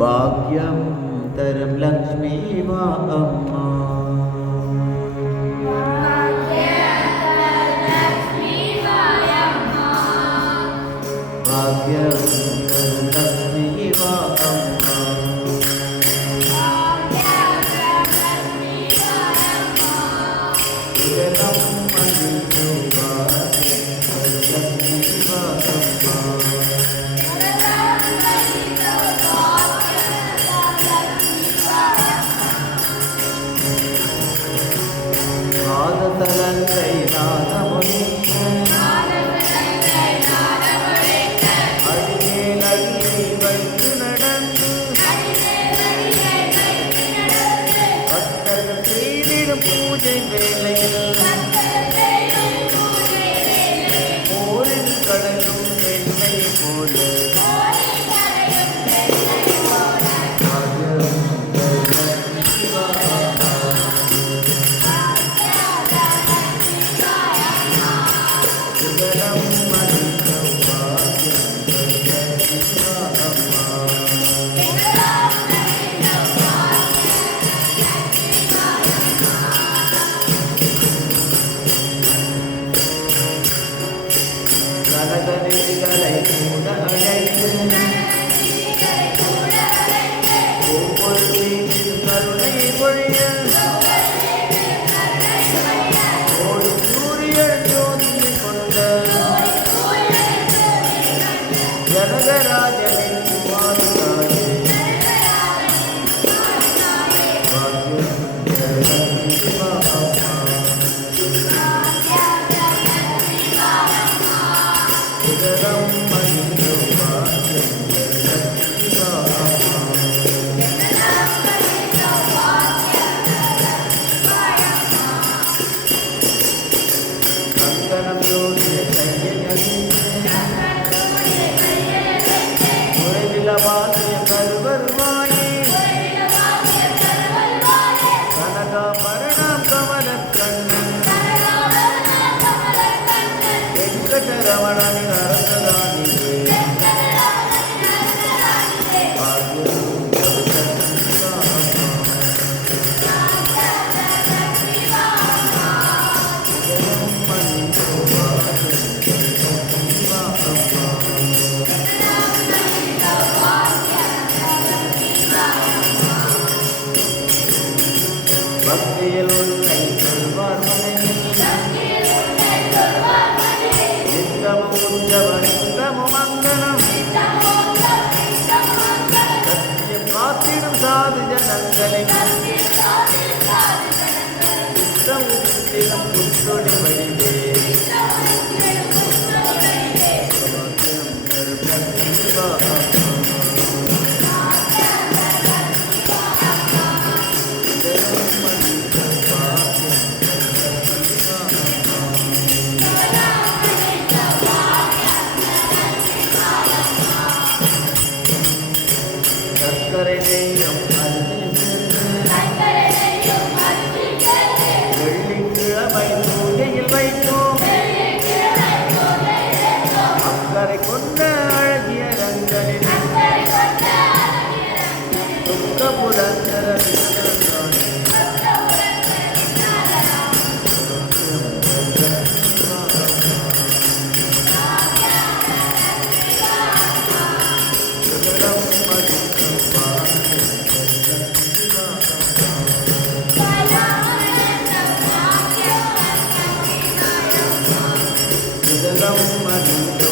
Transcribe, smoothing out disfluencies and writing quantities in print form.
భాగ్యం తరం లక్ష్మీ మా అమ్మ భాగ్యం తరం లక్ష్మీ మా అమ్మ జగదం మంజు భాగ్యం తరం లక్ష్మీ మా అమ్మ நாததலங்கை நாதமுனிக்க அடிமேல் அடியை வைத்து நடந்து பக்தர்கள் செய்திடும் பூஜை வேளையில் போரில் கடலும் வெண்ணை போல கலகரிகளை கூட அழைத்து ஒவ்வொரு வீட்டில் கருணை பொழிய ஓடி சூரிய ஜோதியை கொண்ட ஜனகராஜனின் குமாரனாயே பாக்யம் ஜெகதம்பி மா அம்மா ஜகதம் மணியோ பாக்யம் ஜெகதம்பி மா அம்மா கங்கணம் யோகிய வாசிய கருவருவாயே கனகாபரணம் கமல கண்ணன் வெங்கடரமணன் அரசராணியே பக்தியில் உன்னை சொல்வார் மனையில் நித்தமும் உஞ்சவனித்தமும் மங்கனம் சத்தியம் காத்திடும் சாது ஜனங்களின் சித்தமும் சித்திரம் புத்தொடி வழிவே சக்கரை நெய்யும் வெள்ளிக்கிழமை பூஜையில் வைத்தோம் அக்கறை கொண்ட அழகிய ரங்களில் துக்க புலந்தர ஜகதம் மணியோ